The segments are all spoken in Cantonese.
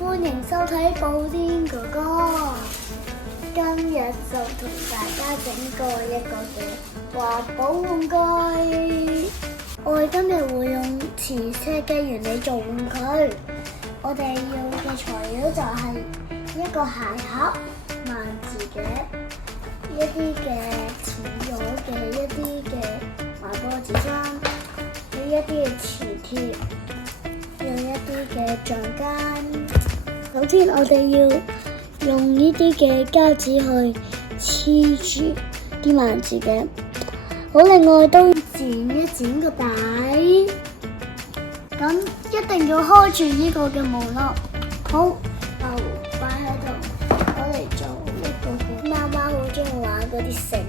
歡迎收睇布丁哥哥。今日就同大家整個一個嘅環保玩具。我哋今日會用磁石嘅原理做玩具。我哋要嘅材料就係一個鞋盒、萬字嘅一啲嘅似咗嘅一啲嘅環保紙巾，要一啲嘅磁鐵，要一啲嘅橡筋。首先我哋要用呢啲嘅膠紙去黐住啲萬字嘅。好，另外都剪一剪個底，咁一定要開住呢個嘅門咯。好，就擺喺度，我嚟做一個嘅貓貓好中意玩嗰啲繩，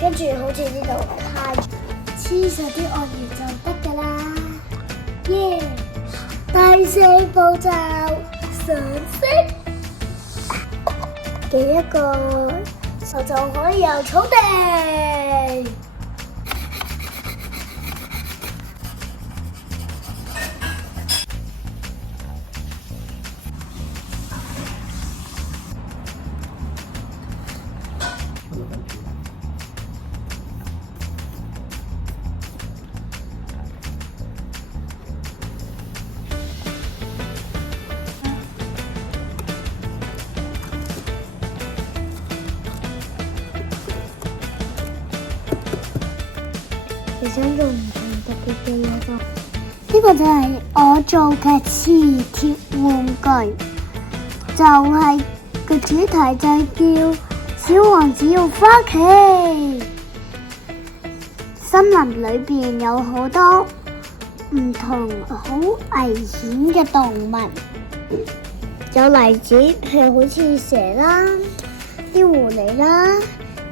跟住好似呢度黐實啲鱷魚就得噶啦。耶！第四步驟上色嘅一個就可以有草地。你想做唔同特別嘅嘢做？呢個就係我做嘅磁鐵玩具，就係個主題就係叫小王子要返屋企。森林裏邊有好多唔同好危險嘅動物，有例子，譬如好似蛇啦、啲狐狸啦、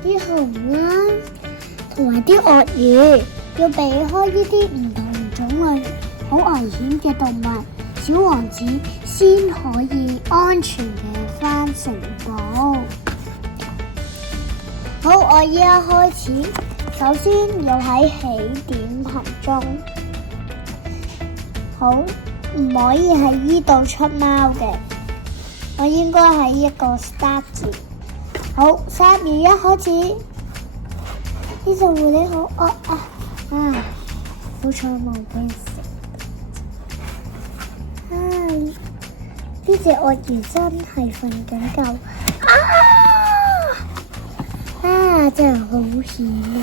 啲熊啦，同埋啲鱷魚。要避開呢啲唔同種類好危險嘅動物，小王子先可以安全嘅返城堡。好，我依家開始，首先要喺起點行中，好，唔可以喺呢度出貓嘅，我應該喺一個 start 字。好，3、2、1開始。呢隻狐狸好惡啊！好彩冇俾人食。呢隻鱷魚真係瞓緊覺。真係好險啊！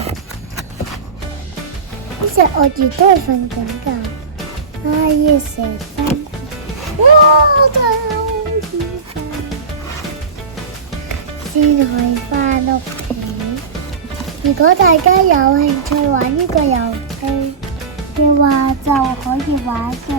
呢隻鱷魚都係瞓緊覺。呢蛇真係，真係好險啊！先可以返屋企。如果大家有興趣玩呢個遊戲嘅話，就可以玩嘅。